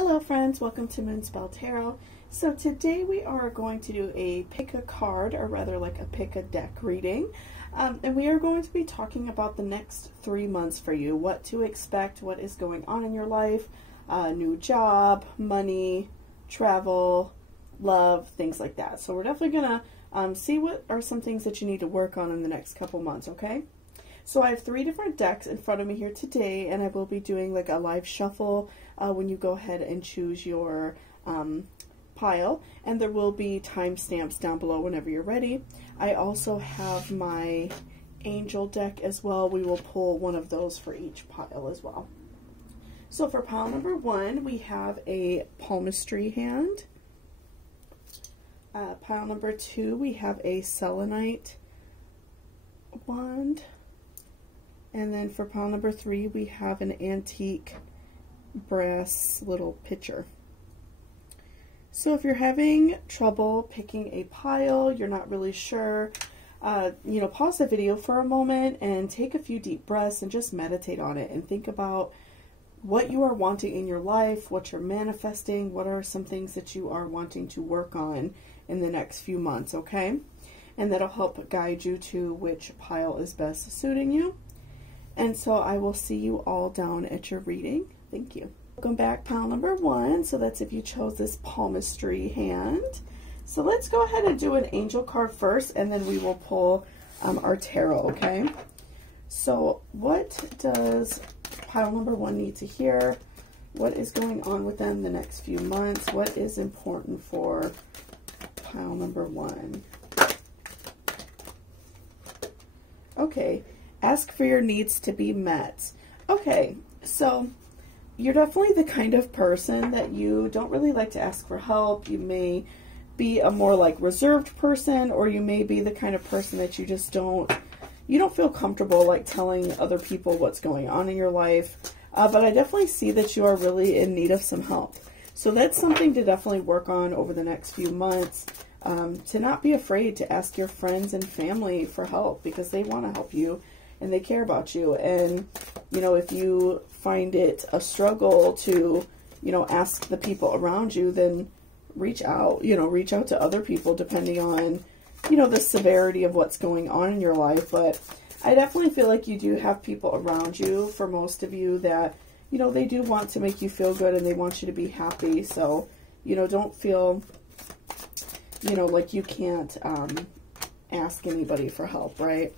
Hello friends, welcome to Moonspell Tarot. So today we are going to do a pick a card, or rather like a pick a deck reading. And we are going to be talking about the next 3 months for you, what to expect, what is going on in your life, new job, money, travel, love, things like that. So we're definitely going to see what are some things that you need to work on in the next couple months, okay? So I have 3 different decks in front of me here today, and I will be doing like a live shuffle when you go ahead and choose your pile, and there will be timestamps down below whenever you're ready. I also have my angel deck as well. We will pull one of those for each pile as well. So for pile number 1, we have a palmistry hand. Pile number 2, we have a selenite wand. And then for pile number 3, we have an antique brass little pitcher. So if you're having trouble picking a pile, you're not really sure, pause the video for a moment and take a few deep breaths and just meditate on it and think about what you are wanting in your life, what you're manifesting, what are some things that you are wanting to work on in the next few months, okay? And that'll help guide you to which pile is best suiting you. And so I will see you all down at your reading. Thank you. Welcome back, pile number 1. So that's if you chose this palmistry hand. So let's go ahead and do an angel card first, and then we will pull our tarot, okay? So what does pile number 1 need to hear? What is going on with them the next few months? What is important for pile number 1? Okay. Ask for your needs to be met. Okay, so you're definitely the kind of person that you don't really like to ask for help. You may be a more like reserved person, or you may be the kind of person that you just don't feel comfortable like telling other people what's going on in your life. But I definitely see that you are really in need of some help. So that's something to definitely work on over the next few months. To not be afraid to ask your friends and family for help, because they want to help you and they care about you. And, if you find it a struggle to, ask the people around you, then reach out, reach out to other people depending on, the severity of what's going on in your life. But I definitely feel like you do have people around you, for most of you, that, they do want to make you feel good and they want you to be happy. So, don't feel, like you can't ask anybody for help, right?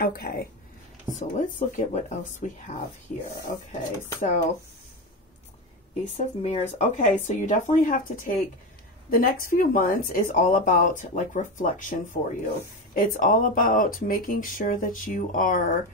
Okay, so let's look at what else we have here. Okay, so Ace of Mirrors. Okay, so you definitely have to take, the next few months is all about like reflection for you. It's all about making sure that you are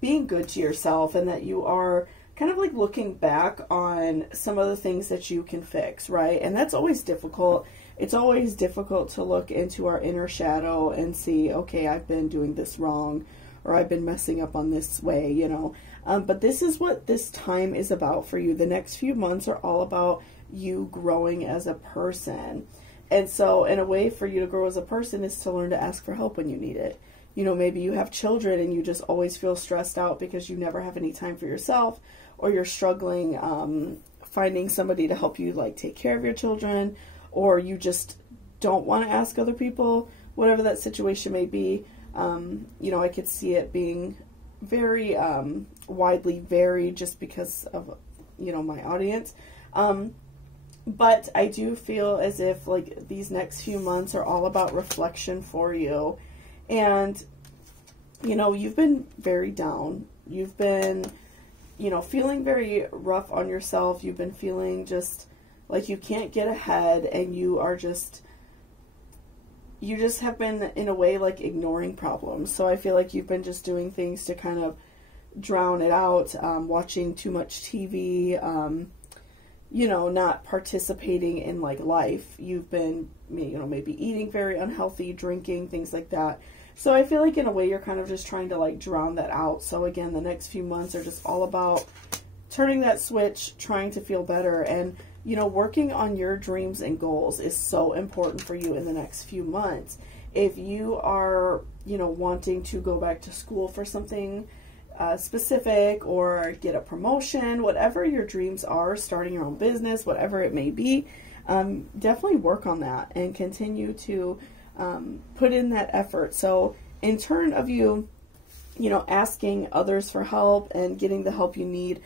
being good to yourself, and that you are kind of like looking back on some of the things that you can fix, right? And that's always difficult. It's always difficult to look into our inner shadow and see, okay, I've been doing this wrong, or I've been messing up on this way, But this is what this time is about for you. The next few months are all about you growing as a person. And so in a way for you to grow as a person is to learn to ask for help when you need it. Maybe you have children and you just always feel stressed out because you never have any time for yourself, or you're struggling finding somebody to help you like take care of your children, or you just don't want to ask other people, whatever that situation may be. I could see it being very widely varied just because of, my audience. But I do feel as if like these next few months are all about reflection for you. And, you've been very down. You've been, feeling very rough on yourself. You've been feeling just like you can't get ahead, and you just have been in a way like ignoring problems. So I feel like you've been just doing things to kind of drown it out, watching too much TV, not participating in like life. You've been, maybe eating very unhealthy, drinking, things like that. So I feel like in a way you're kind of just trying to like drown that out. So again, the next few months are just all about turning that switch, trying to feel better, and working on your dreams and goals is so important for you in the next few months. If you are, wanting to go back to school for something, specific or get a promotion, whatever your dreams are, starting your own business, whatever it may be, definitely work on that and continue to put in that effort. So in turn of you, asking others for help and getting the help you need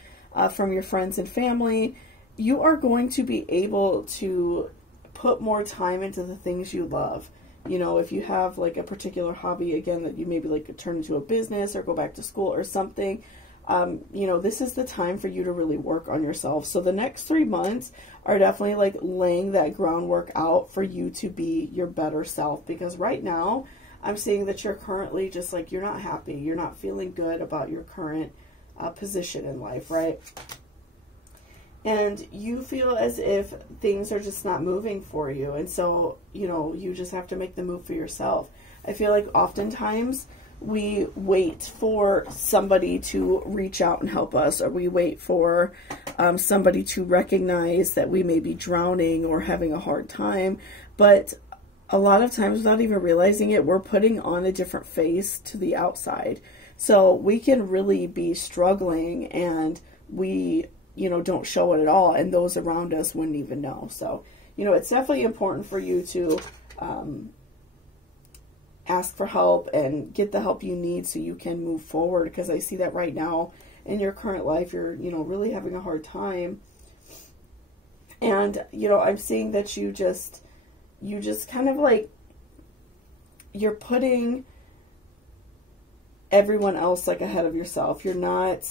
from your friends and family, you are going to be able to put more time into the things you love. If you have like a particular hobby, again, that you maybe like could turn into a business or go back to school or something, this is the time for you to really work on yourself. So the next 3 months are definitely like laying that groundwork out for you to be your better self. Because right now, I'm seeing that you're currently just like, you're not happy. You're not feeling good about your current position in life, right? And you feel as if things are just not moving for you. And so, you just have to make the move for yourself. I feel like oftentimes we wait for somebody to reach out and help us, or we wait for somebody to recognize that we may be drowning or having a hard time. But a lot of times, without even realizing it, we're putting on a different face to the outside. So we can really be struggling, and we don't show it at all, and those around us wouldn't even know. So, it's definitely important for you to ask for help and get the help you need so you can move forward, because I see that right now in your current life, you're, really having a hard time. And, I'm seeing that you just kind of like, you're putting everyone else like ahead of yourself. You're not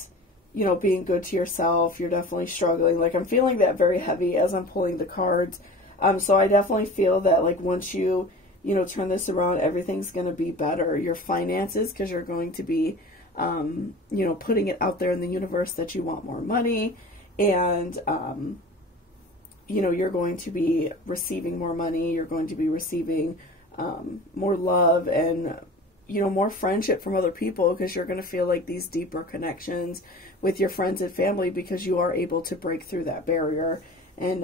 being good to yourself. You're definitely struggling. Like, I'm feeling that very heavy as I'm pulling the cards. So I definitely feel that like once you, turn this around, everything's going to be better. Your finances, because you're going to be, putting it out there in the universe that you want more money, and, you're going to be receiving more money. You're going to be receiving more love and, more friendship from other people, because you're going to feel like these deeper connections with your friends and family, because you are able to break through that barrier and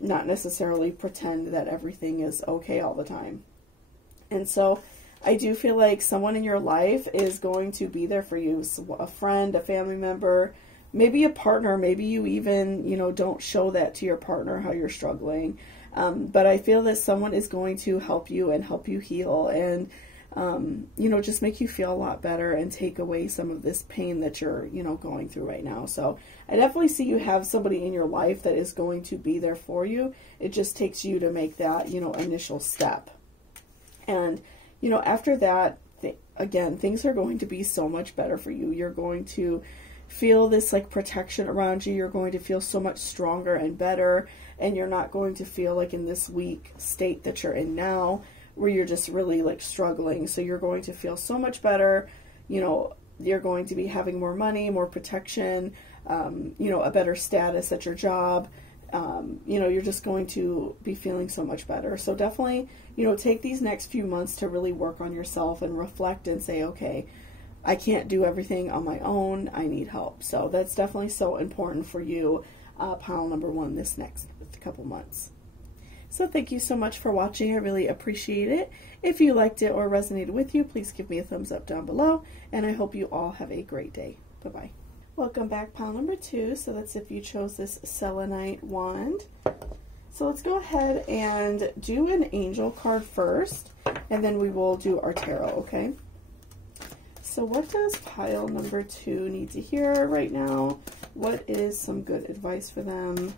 not necessarily pretend that everything is okay all the time. And so I do feel like someone in your life is going to be there for you. So a friend, a family member, maybe a partner. Maybe you even, don't show that to your partner how you're struggling. But I feel that someone is going to help you and help you heal, and just make you feel a lot better and take away some of this pain that you're, going through right now. So I definitely see you have somebody in your life that is going to be there for you. It just takes you to make that, initial step. And, after that, again, things are going to be so much better for you. You're going to feel this like protection around you. You're going to feel so much stronger and better, and you're not going to feel like in this weak state that you're in now, where you're just really like struggling. So you're going to feel so much better. You're going to be having more money, more protection, a better status at your job. You're just going to be feeling so much better. So definitely, take these next few months to really work on yourself and reflect and say, okay, I can't do everything on my own. I need help. So that's definitely so important for you, pile number 1, this next couple months. So thank you so much for watching. I really appreciate it. If you liked it or resonated with you, please give me a thumbs up down below, and I hope you all have a great day. Bye-bye. Welcome back, pile number 2. So that's if you chose this selenite wand. So let's go ahead and do an angel card first, and then we will do our tarot, okay? So what does pile number 2 need to hear right now? What is some good advice for them?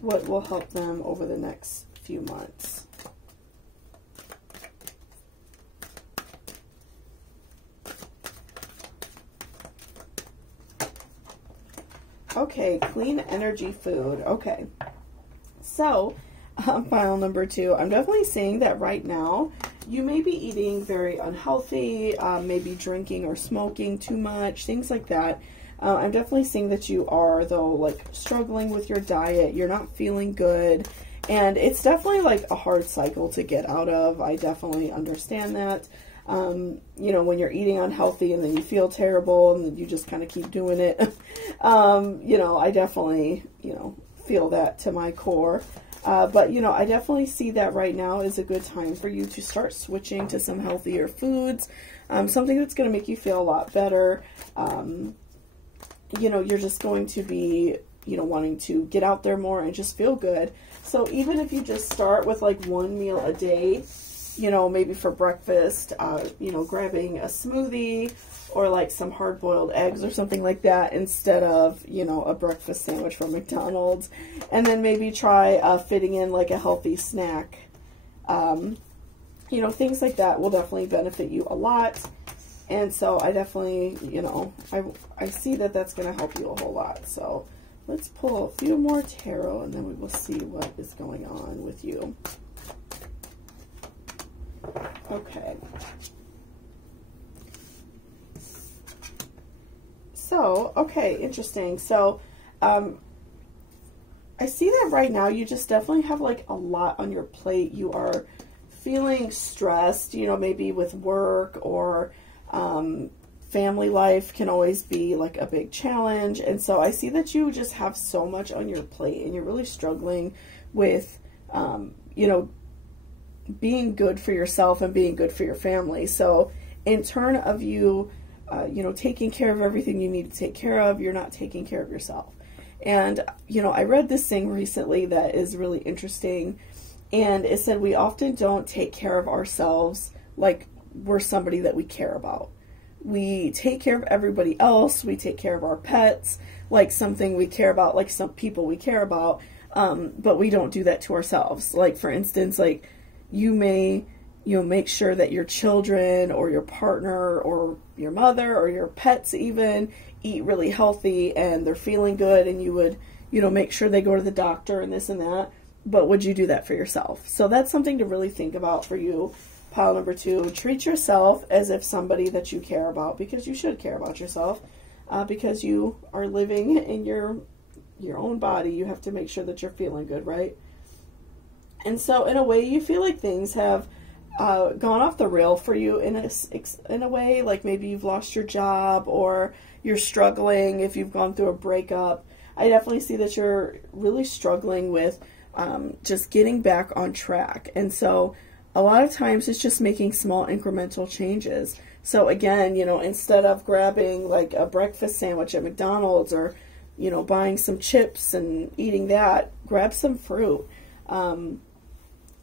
What will help them over the next few months? Okay, clean energy food. Okay. So, pile number 2, I'm definitely seeing that right now you may be eating very unhealthy, maybe drinking or smoking too much, things like that. I'm definitely seeing that you are, though, like struggling with your diet. You're not feeling good, and it's definitely like a hard cycle to get out of. I definitely understand that. When you're eating unhealthy and then you feel terrible and then you just kind of keep doing it. I definitely, feel that to my core. But, you know, I definitely see that right now is a good time for you to start switching to some healthier foods, something that's going to make you feel a lot better. You know, you're just going to be, you know, wanting to get out there more and just feel good. So even if you just start with like one meal a day, you know, maybe for breakfast, you know, grabbing a smoothie or like some hard-boiled eggs or something like that instead of, you know, a breakfast sandwich from McDonald's. And then maybe try fitting in like a healthy snack. You know, things like that will definitely benefit you a lot. And so I definitely, you know, I see that that's going to help you a whole lot. So let's pull a few more tarot and then we will see what is going on with you. Okay. So, okay, interesting. So, I see that right now you just definitely have like a lot on your plate. You are feeling stressed, you know, maybe with work or family life can always be like a big challenge. And so I see that you just have so much on your plate and you're really struggling with, you know, being good for yourself and being good for your family. So in turn of you, you know, taking care of everything you need to take care of, you're not taking care of yourself. And, you know, I read this thing recently that is really interesting. And it said we often don't take care of ourselves like we're somebody that we care about. We take care of everybody else. We take care of our pets like something we care about, like some people we care about. But we don't do that to ourselves. Like, for instance, like you may, you know, make sure that your children or your partner or your mother or your pets even eat really healthy and they're feeling good, and you would, you know, make sure they go to the doctor and this and that. But would you do that for yourself? So that's something to really think about for you. Pile number 2, treat yourself as if somebody that you care about, because you should care about yourself, because you are living in your own body. You have to make sure that you're feeling good, right? And so in a way, you feel like things have gone off the rail for you in a way, like maybe you've lost your job or you're struggling if you've gone through a breakup. I definitely see that you're really struggling with just getting back on track. And so a lot of times it's just making small incremental changes. So again, you know, instead of grabbing like a breakfast sandwich at McDonald's or, you know, buying some chips and eating that, grab some fruit.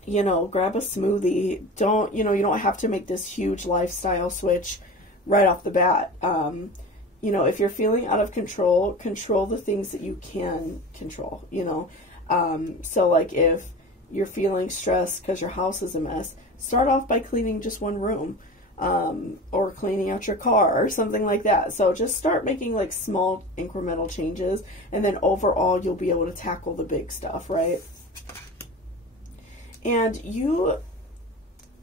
You know, grab a smoothie. Don't, you know, you don't have to make this huge lifestyle switch right off the bat. You know, if you're feeling out of control, control the things that you can control, you know. So like if you're feeling stressed because your house is a mess, start off by cleaning just one room, or cleaning out your car or something like that. So just start making like small incremental changes, and then overall you'll be able to tackle the big stuff, right? And you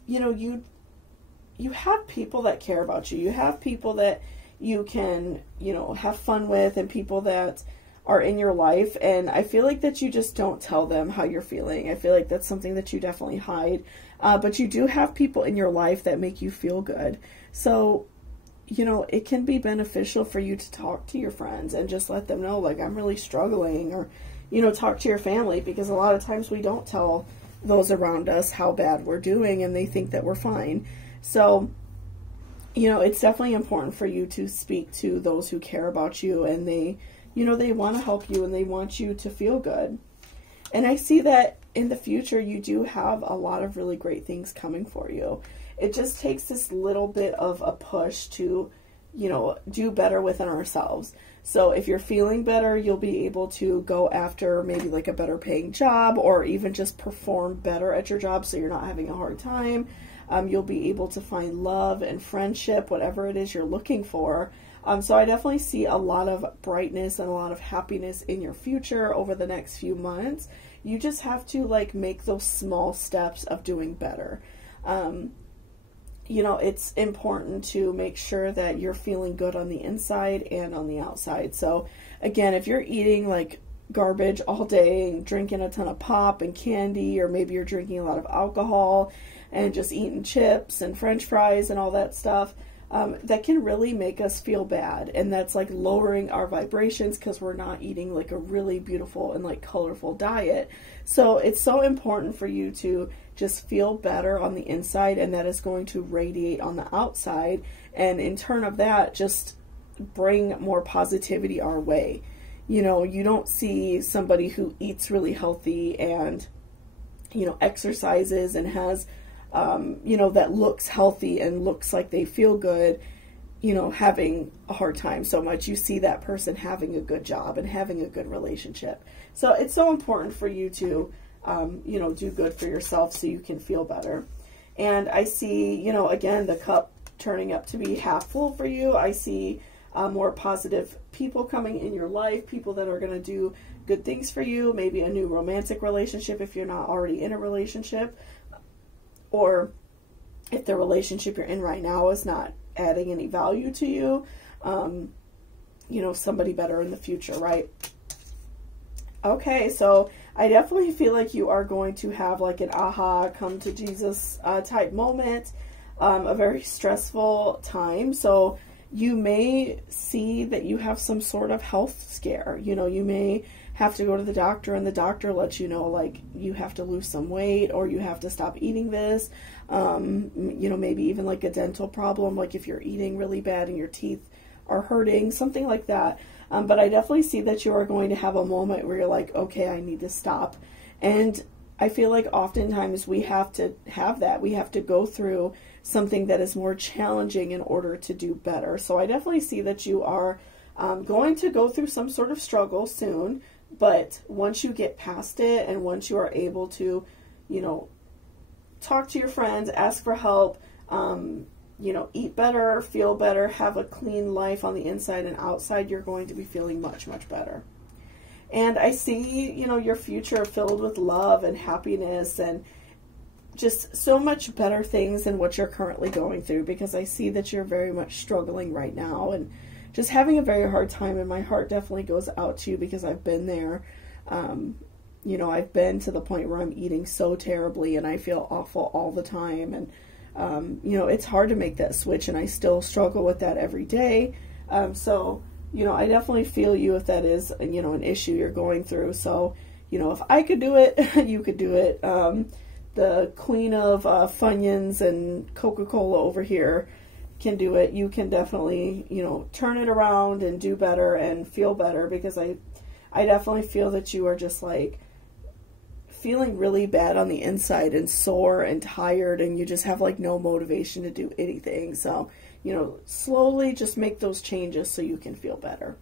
know, you have people that care about you. You have people that you can, you know, have fun with, and people that are in your life. And I feel like that you just don't tell them how you're feeling. I feel like that's something that you definitely hide. But you do have people in your life that make you feel good. So, you know, it can be beneficial for you to talk to your friends and just let them know, like, I'm really struggling, or, you know, talk to your family, because a lot of times we don't tell those around us how bad we're doing and they think that we're fine. So, you know, it's definitely important for you to speak to those who care about you, and they, you know, they want to help you and they want you to feel good. And I see that in the future you do have a lot of really great things coming for you. It just takes this little bit of a push to, you know, do better within ourselves. So if you're feeling better, you'll be able to go after maybe like a better paying job, or even just perform better at your job so you're not having a hard time. You'll be able to find love and friendship, whatever it is you're looking for. So I definitely see a lot of brightness and a lot of happiness in your future over the next few months. You just have to like make those small steps of doing better. You know, it's important to make sure that you're feeling good on the inside and on the outside. So again, if you're eating like garbage all day and drinking a ton of pop and candy, or maybe you're drinking a lot of alcohol and just eating chips and french fries and all that stuff, that can really make us feel bad. And that's like lowering our vibrations because we're not eating like a really beautiful and like colorful diet. So it's so important for you to just feel better on the inside, and that is going to radiate on the outside. And in turn of that, just bring more positivity our way. You know, you don't see somebody who eats really healthy and, you know, exercises and has, you know, that looks healthy and looks like they feel good, you know, having a hard time so much. You see that person having a good job and having a good relationship. So it's so important for you to, you know, do good for yourself so you can feel better. And I see, you know, again, the cup turning up to be half full for you. I see more positive people coming in your life, people that are going to do good things for you, maybe a new romantic relationship if you're not already in a relationship, or if the relationship you're in right now is not adding any value to you, you know, somebody better in the future, right? Okay, so I definitely feel like you are going to have like an aha, come to Jesus type moment, a very stressful time. So you may see that you have some sort of health scare. You know, you may have to go to the doctor and the doctor lets you know, like, you have to lose some weight or you have to stop eating this. You know, maybe even like a dental problem, like if you're eating really bad and your teeth are hurting, something like that. But I definitely see that you are going to have a moment where you're like, okay, I need to stop. And I feel like oftentimes we have to have that. We have to go through something that is more challenging in order to do better. So I definitely see that you are going to go through some sort of struggle soon. But once you get past it and once you are able to, you know, talk to your friends, ask for help, you know, eat better, feel better, have a clean life on the inside and outside, you're going to be feeling much, much better. And I see, you know, your future filled with love and happiness and just so much better things than what you're currently going through, because I see that you're very much struggling right now and just having a very hard time. And my heart definitely goes out to you because I've been there. You know, I've been to the point where I'm eating so terribly and I feel awful all the time. And you know, it's hard to make that switch, and I still struggle with that every day. So, you know, I definitely feel you if that is, you know, an issue you're going through. So, you know, if I could do it, you could do it. The queen of Funyuns and Coca-Cola over here can do it. You can definitely, you know, turn it around and do better and feel better, because I definitely feel that you are just like feeling really bad on the inside and sore and tired, and you just have like no motivation to do anything. So, you know, slowly just make those changes so you can feel better.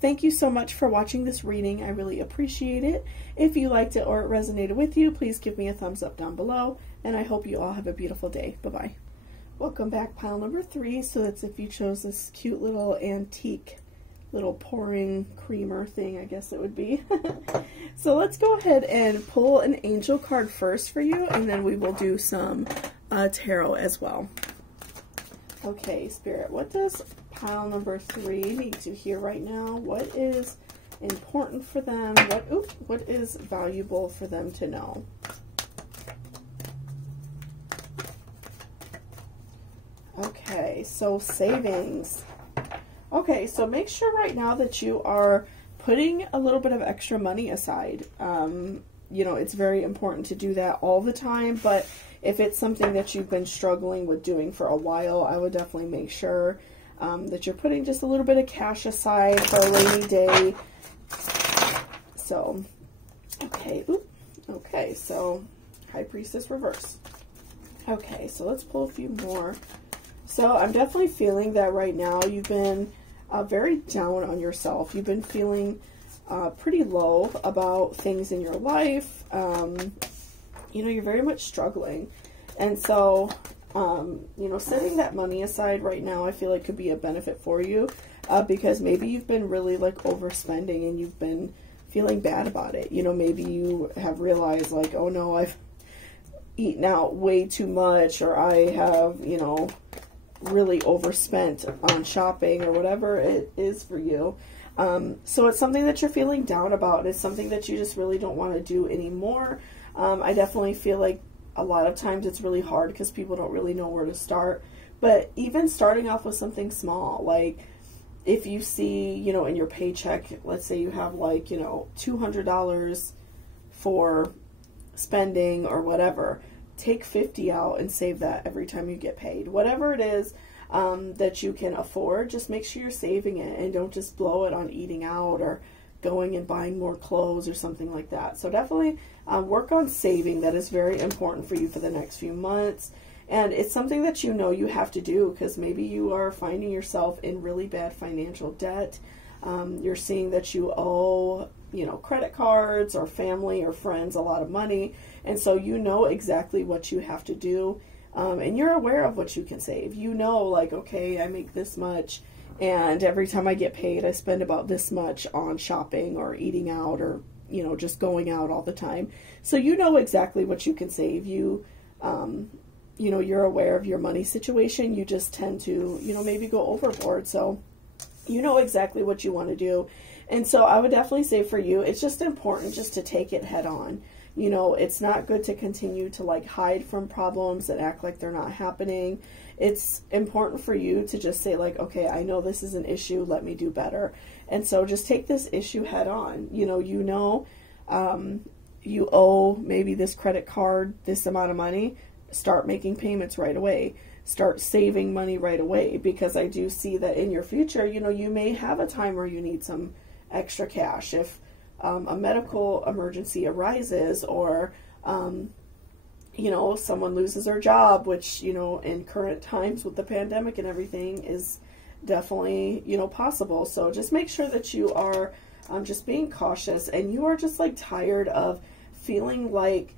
Thank you so much for watching this reading. I really appreciate it. If you liked it or it resonated with you, please give me a thumbs up down below, and I hope you all have a beautiful day. Bye-bye. Welcome back, pile number 3. So that's if you chose this cute little antique little pouring creamer thing, I guess it would be. So let's go ahead and pull an angel card first for you, and then we will do some tarot as well. Okay, Spirit, what does pile number 3 need to hear right now? What is important for them? What is valuable for them to know? Okay, so savings. Okay, so make sure right now that you are putting a little bit of extra money aside. You know, it's very important to do that all the time, but if it's something that you've been struggling with doing for a while, I would definitely make sure that you're putting just a little bit of cash aside for a rainy day. So, okay, okay, so High Priestess reverse. Okay, so let's pull a few more. So I'm definitely feeling that right now you've been very down on yourself. You've been feeling pretty low about things in your life. You know, you're very much struggling. And so, you know, setting that money aside right now, I feel like could be a benefit for you, because maybe you've been really like overspending and you've been feeling bad about it. You know, maybe you have realized like, oh no, I've eaten out way too much, or I have, you know, really overspent on shopping or whatever it is for you. So it's something that you're feeling down about. It's something that you just really don't want to do anymore. I definitely feel like a lot of times it's really hard because people don't really know where to start But even starting off with something small, like if you see, you know, in your paycheck, let's say you have like, you know, $200 for spending or whatever, take 50 out and save that every time you get paid. Whatever it is that you can afford, just make sure you're saving it and don't just blow it on eating out or going and buying more clothes or something like that. So definitely work on saving. That is very important for you for the next few months. And it's something that you know you have to do because maybe you are finding yourself in really bad financial debt. You're seeing that you owe, you know, credit cards or family or friends a lot of money. And so you know exactly what you have to do. And you're aware of what you can save. You know, like, okay, I make this much. And every time I get paid, I spend about this much on shopping or eating out or, you know, just going out all the time. So you know exactly what you can save. You know, you're aware of your money situation. You just tend to, you know, maybe go overboard. So you know exactly what you want to do. And so I would definitely say for you, it's just important just to take it head on. You know, it's not good to continue to like hide from problems and act like they're not happening. It's important for you to just say like, okay, I know this is an issue. Let me do better. And so just take this issue head on. You know, you owe maybe this credit card this amount of money. Start making payments right away. Start saving money right away, because I do see that in your future, you know, you may have a time where you need some extra cash. If a medical emergency arises or, you know, someone loses their job, which, you know, in current times with the pandemic and everything is definitely, you know, possible. So just make sure that you are just being cautious, and you are just like tired of feeling like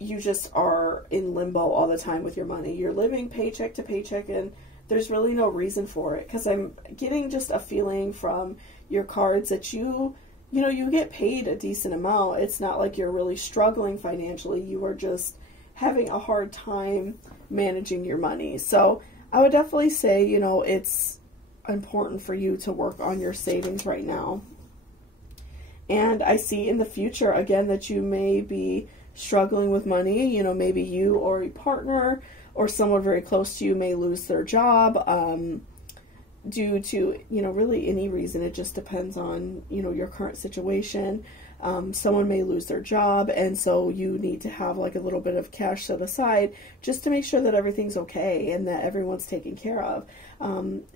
you just are in limbo all the time with your money. You're living paycheck to paycheck and there's really no reason for it, because I'm getting just a feeling from your cards that you know, you get paid a decent amount. It's not like you're really struggling financially. You are just having a hard time managing your money. So I would definitely say, you know, it's important for you to work on your savings right now. And I see in the future, again, that you may be struggling with money. You know, maybe you or a partner or someone very close to you may lose their job due to, you know, really any reason. It just depends on, you know, your current situation. Someone may lose their job, and so you need to have like a little bit of cash set aside just to make sure that everything's okay and that everyone's taken care of.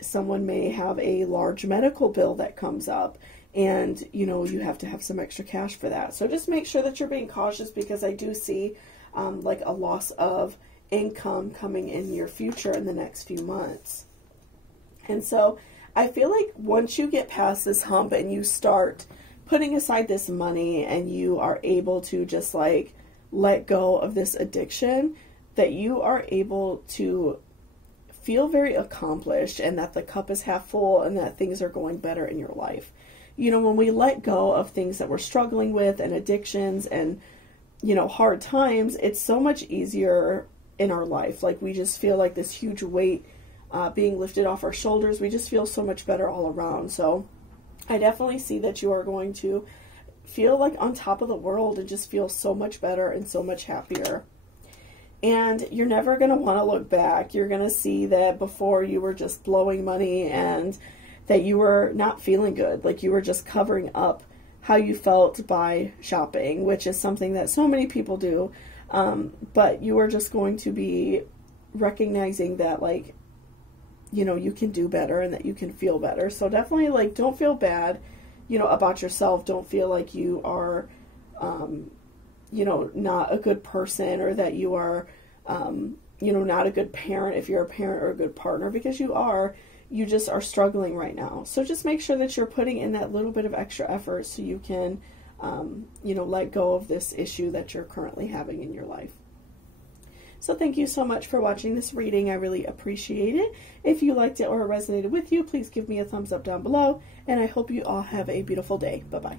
Someone may have a large medical bill that comes up, and, you know, you have to have some extra cash for that. So just make sure that you're being cautious, because I do see like a loss of income coming in your future in the next few months. And so I feel like once you get past this hump and you start putting aside this money and you are able to just like let go of this addiction, that you are able to feel very accomplished and that the cup is half full and that things are going better in your life. You know, when we let go of things that we're struggling with and addictions and, you know, hard times, it's so much easier in our life. Like, we just feel like this huge weight being lifted off our shoulders. We just feel so much better all around. So I definitely see that you are going to feel like on top of the world and just feel so much better and so much happier. And you're never going to want to look back. You're going to see that before you were just blowing money and that you were not feeling good. Like, you were just covering up how you felt by shopping, which is something that so many people do. But you are just going to be recognizing that, like, you know, you can do better and that you can feel better. So definitely, like, don't feel bad, you know, about yourself. Don't feel like you are, you know, not a good person, or that you are, you know, not a good parent if you're a parent, or a good partner, because you are. You just are struggling right now. So just make sure that you're putting in that little bit of extra effort so you can, you know, let go of this issue that you're currently having in your life. So thank you so much for watching this reading. I really appreciate it. If you liked it or it resonated with you, please give me a thumbs up down below. And I hope you all have a beautiful day. Bye-bye.